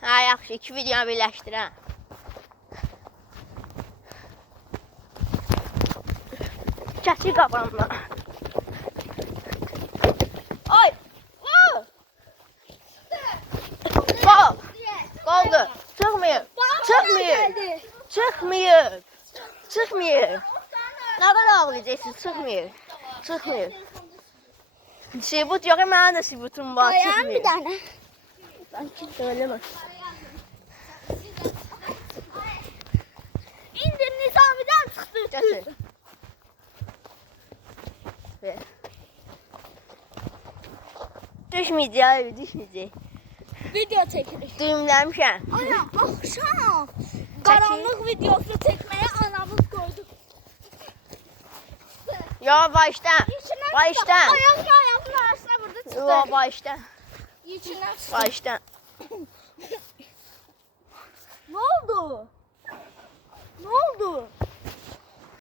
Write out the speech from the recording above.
Ha, yaxşı, iki videonu birləşdirəm. Kəsir qabanına. Ay! Qol! Qoldur. Çıxmıyıb. Çıxmıyıb. Çıxmıyıb. Çıxmıyıb. Nə qədər ağlayacaqsınız? Çıxmıyıb. Çıxmıyıb. Sibut yox, mənim də sibutum var. Dayan bir dənə. Sanki söyleme. İndir Nizami'den çıxdı. Gətir. Ver. Düşməyəcək, düşməyəcək. Video çekirik. Düğümləmişəm. Ana akşam karanlık videosu çekmeye anamız koydu. Yo, başdan. Başdan. Ayağını arasına burada çıktı. Yo, başdan. İçinden çıktı. Başdan.